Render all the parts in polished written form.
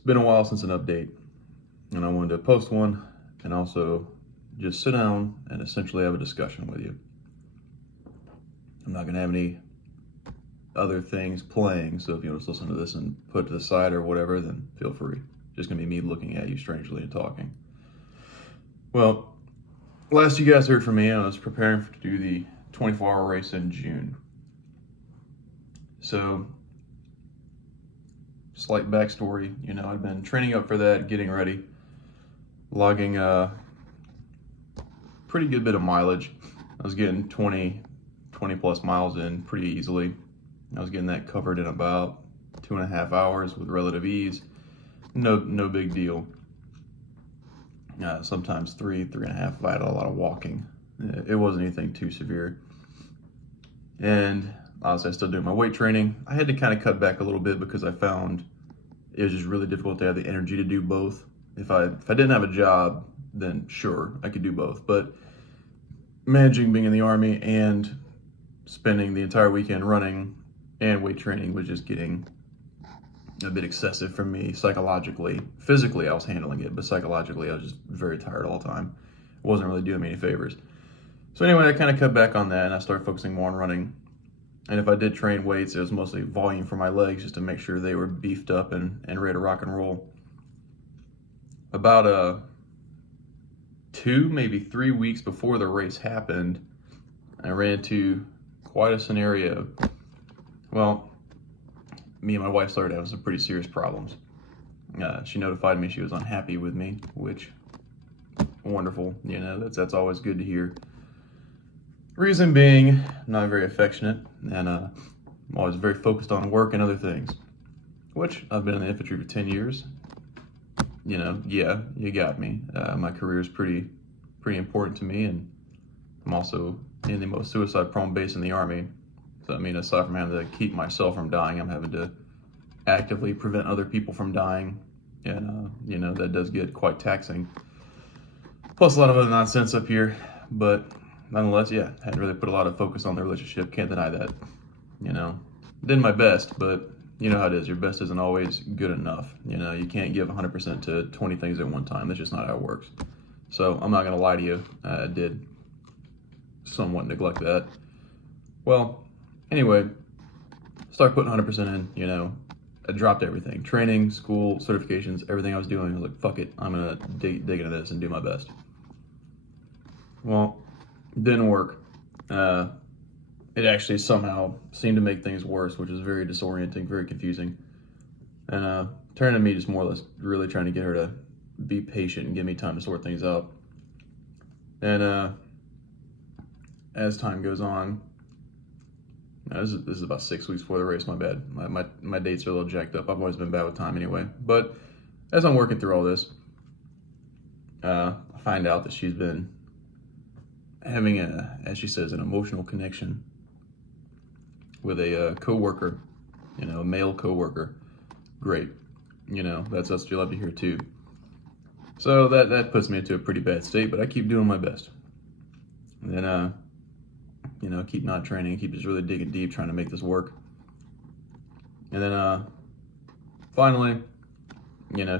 It's been a while since an update, and I wanted to post one and also just sit down and essentially have a discussion with you. I'm not going to have any other things playing, so if you want to listen to this and put it to the side or whatever, then feel free. Just going to be me looking at you strangely and talking. Well, last you guys heard from me, I was preparing to do the 24-hour race in June. So, slight backstory, I'd been training up for that, getting ready, logging a pretty good bit of mileage. I was getting 20 plus miles in pretty easily. I was getting that covered in about 2.5 hours with relative ease. No big deal. Sometimes 3.5 if I had a lot of walking. It wasn't anything too severe. And obviously I still doing my weight training. I had to kind of cut back a little bit because I found it was just really difficult to have the energy to do both. If I didn't have a job, then sure, I could do both. But managing being in the Army and spending the entire weekend running and weight training was just getting a bit excessive for me psychologically. Physically, I was handling it, but psychologically, I was just very tired all the time. It wasn't really doing me any favors. So anyway, I kind of cut back on that and I started focusing more on running. And if I did train weights, it was mostly volume for my legs just to make sure they were beefed up and ready to rock and roll. About 2, maybe 3 weeks before the race happened, I ran into quite a scenario. Well, me and my wife started having some pretty serious problems. She notified me she was unhappy with me, which, wonderful, that's always good to hear. Reason being, I'm not very affectionate, and I'm always very focused on work and other things, which I've been in the infantry for 10 years. Yeah, you got me. My career is pretty important to me, and I'm also in the most suicide-prone base in the Army. So, aside from having to keep myself from dying, I'm having to actively prevent other people from dying, and, that does get quite taxing. Plus a lot of other nonsense up here, but nonetheless, yeah, had to really put a lot of focus on the relationship. Can't deny that. Did my best, but you know how it is. Your best isn't always good enough. You can't give 100% to 20 things at one time. That's just not how it works. So I'm not going to lie to you. I did somewhat neglect that. Well, anyway, started putting 100% in, I dropped everything. Training, school, certifications, everything I was doing. I was like, fuck it. I'm going to dig into this and do my best. Well, didn't work. It actually somehow seemed to make things worse, which was very disorienting, very confusing. And turned to me just more or less really trying to get her to be patient and give me time to sort things out. And as time goes on, this is about 6 weeks before the race, my bad. My dates are a little jacked up. I've always been bad with time anyway. But as I'm working through all this, I find out that she's been having as she says, an emotional connection with a coworker, a male coworker. Great, that's what you love to hear too. So that puts me into a pretty bad state, but I keep doing my best. And then, keep not training, keep just really digging deep, trying to make this work. And then, finally,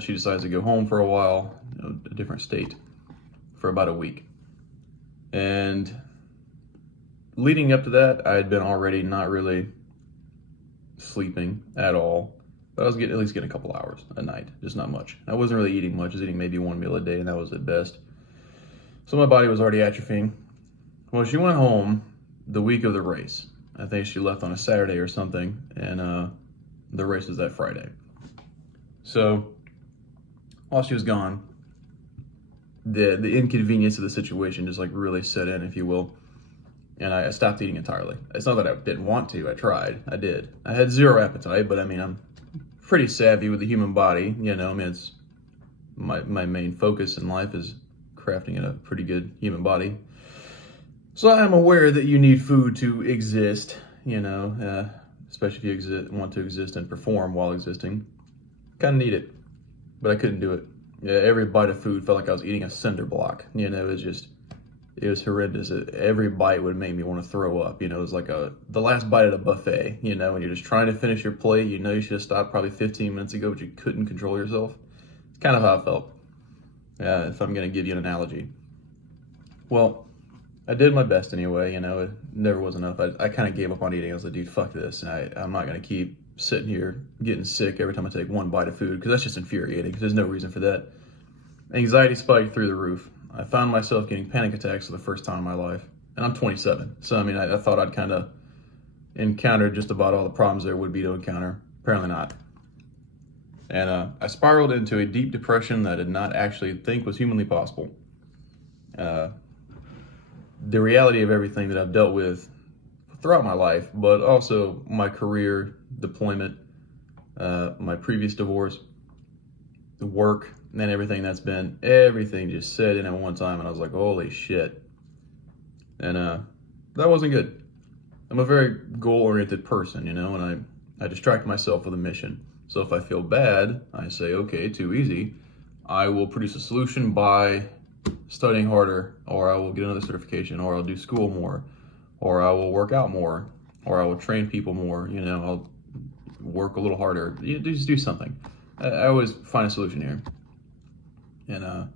she decides to go home for a while, a different state, for about a week. And leading up to that, I had been already not really sleeping at all, but I was at least getting a couple hours a night, just not much. I wasn't really eating much, I was eating maybe one meal a day, and that was at best. So my body was already atrophying. Well, she went home the week of the race. I think she left on a Saturday or something, and the race was that Friday. So while she was gone, the inconvenience of the situation just like really set in, if you will, and I stopped eating entirely. It's not that I didn't want to. I tried. I did. I had zero appetite, but I'm pretty savvy with the human body. It's my main focus in life is crafting a pretty good human body. So I'm aware that you need food to exist. Especially if you want to exist and perform while existing. Kind of need it, but I couldn't do it. Yeah, every bite of food felt like I was eating a cinder block. It was just It was horrendous. Every bite would make me want to throw up. It was like the last bite at a buffet, when you're just trying to finish your plate. You should have stopped probably 15 minutes ago, but you couldn't control yourself. It's kind of how I felt, if I'm going to give you an analogy. Well, I did my best anyway. It never was enough. I kind of gave up on eating. I was like, dude, fuck this. I'm not going to keep sitting here getting sick every time I take one bite of food, because that's just infuriating, because there's no reason for that. Anxiety spiked through the roof. I found myself getting panic attacks for the first time in my life. And I'm 27. So, I thought I'd kind of encountered just about all the problems there would be to encounter. Apparently not. And I spiraled into a deep depression that I did not actually think was humanly possible. The reality of everything that I've dealt with throughout my life, but also my career, deployment, my previous divorce, the work, and everything everything just set in at one time, and I was like, holy shit. And that wasn't good. I'm a very goal-oriented person, and I distract myself with a mission. So if I feel bad, I say, okay, too easy. I will produce a solution by studying harder, or I will get another certification, or I'll do school more, or I will work out more, or I will train people more, I'll work a little harder. Just do something. I always find a solution here. And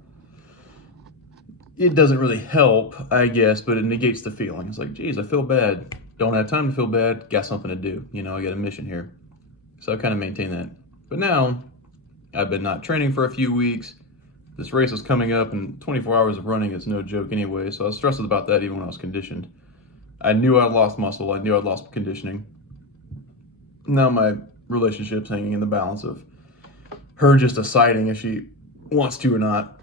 it doesn't really help, I guess, but it negates the feeling. It's like, geez, I feel bad. Don't have time to feel bad. Got something to do. I got a mission here. So I kind of maintain that. But now, I've been not training for a few weeks. This race was coming up, and 24 hours of running is no joke anyway, so I was stressed about that even when I was conditioned. I knew I'd lost muscle. I knew I'd lost conditioning. Now my relationship's hanging in the balance of her just deciding if she wants to or not.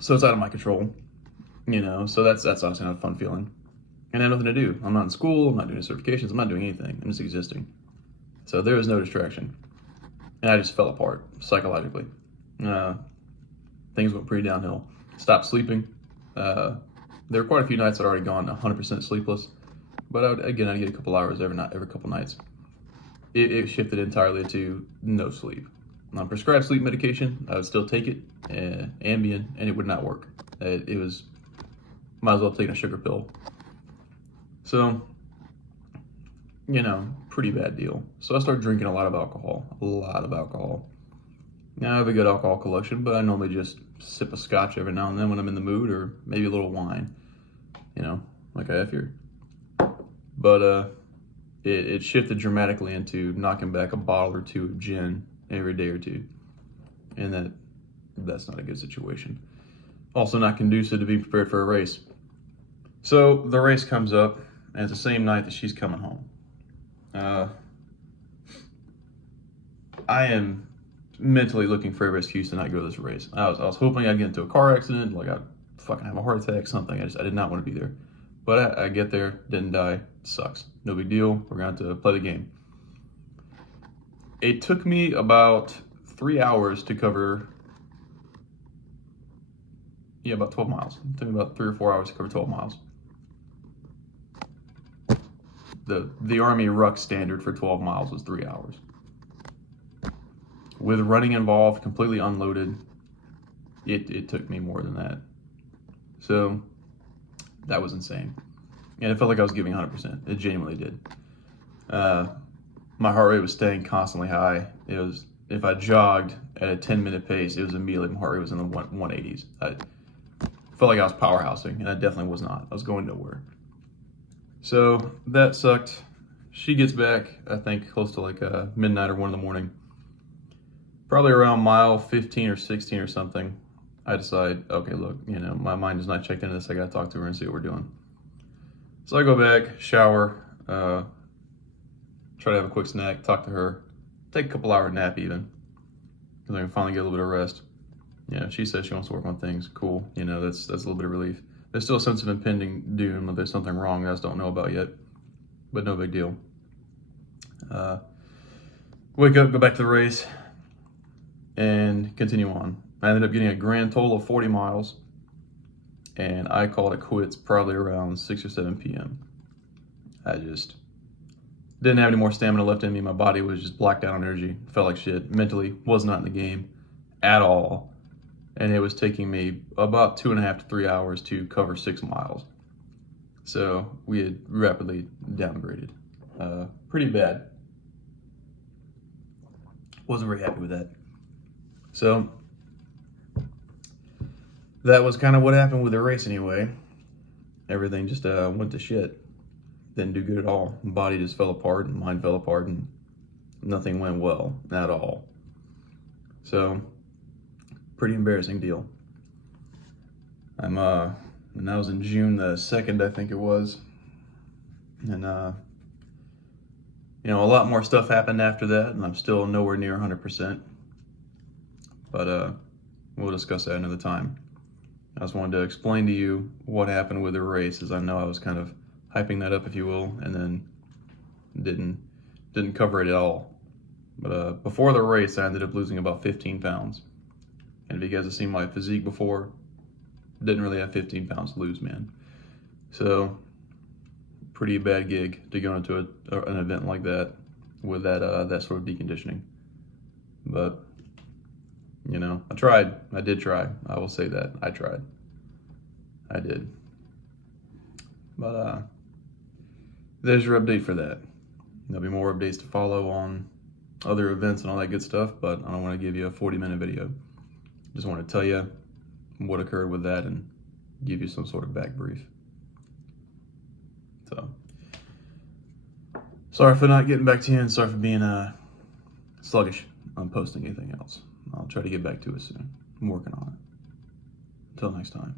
So it's out of my control, so that's obviously not a fun feeling. And I have nothing to do. I'm not in school, I'm not doing certifications, I'm not doing anything. I'm just existing. So there was no distraction. And I just fell apart psychologically. Things went pretty downhill. Stopped sleeping. There were quite a few nights I'd already gone 100% sleepless. But I'd get a couple hours every couple nights. It shifted entirely to no sleep. On prescribed sleep medication, I would still take it, Ambien, and it would not work. It was, might as well have taken a sugar pill. So, pretty bad deal. So I started drinking a lot of alcohol. Now I have a good alcohol collection, but I normally just sip a scotch every now and then when I'm in the mood, or maybe a little wine, like I have here. But it shifted dramatically into knocking back a bottle or two of gin every day or two, and that's not a good situation. Also not conducive to be prepared for a race. So the race comes up, and it's the same night that she's coming home. I am mentally looking for every excuse to not go to this race. I was hoping I'd get into a car accident, like I'd fucking have a heart attack, something. I did not want to be there. But I get there, didn't die, sucks. No big deal, we're going to play the game. It took me about 3 hours to cover, about 12 miles. It took me about 3 or 4 hours to cover 12 miles. The Army ruck standard for 12 miles was 3 hours. With running involved, completely unloaded, it took me more than that. So that was insane. And it felt like I was giving 100%. It genuinely did. My heart rate was staying constantly high. It was, if I jogged at a 10-minute pace, it was immediately, my heart rate was in the 180s. I felt like I was powerhousing, and I definitely was not. I was going nowhere. So that sucked. She gets back, I think, close to like midnight or 1 in the morning. Probably around mile 15 or 16 or something, I decide, okay, look, my mind is not checked into this. I got to talk to her and see what we're doing. So I go back, shower, try to have a quick snack, talk to her, take a couple hour nap even, because I can finally get a little bit of rest. She says she wants to work on things. Cool. That's a little bit of relief. There's still a sense of impending doom, or there's something wrong I just don't know about yet, but no big deal. Wake up, go back to the race, and continue on. I ended up getting a grand total of 40 miles, and I called it quits probably around 6 or 7 p.m. I just didn't have any more stamina left in me. My body was just blacked out on energy. Felt like shit. Mentally, was not in the game at all. and it was taking me about 2.5 to 3 hours to cover 6 miles. So we had rapidly downgraded. Pretty bad. Wasn't very happy with that. So that was kind of what happened with the race anyway. Everything just went to shit. Didn't do good at all. Body just fell apart, and mind fell apart, and nothing went well at all. So pretty embarrassing deal. And that was in June the 2nd, I think it was. And you know, a lot more stuff happened after that, and I'm still nowhere near 100%. But we'll discuss that another time. I just wanted to explain to you what happened with the race, as I know I was kind of hyping that up, if you will, and then didn't cover it at all. But before the race, I ended up losing about 15 pounds. And if you guys have seen my physique before, didn't really have 15 pounds to lose, man. So pretty bad gig to go into an event like that with that sort of deconditioning. But you know, I tried. I did try. I will say that I tried. I did. But there's your update for that. There'll be more updates to follow on other events and all that good stuff, but I don't want to give you a 40-minute video. Just want to tell you what occurred with that and give you some sort of back brief. So, sorry for not getting back to you, and sorry for being sluggish on posting anything else. I'll try to get back to it soon. I'm working on it. Until next time.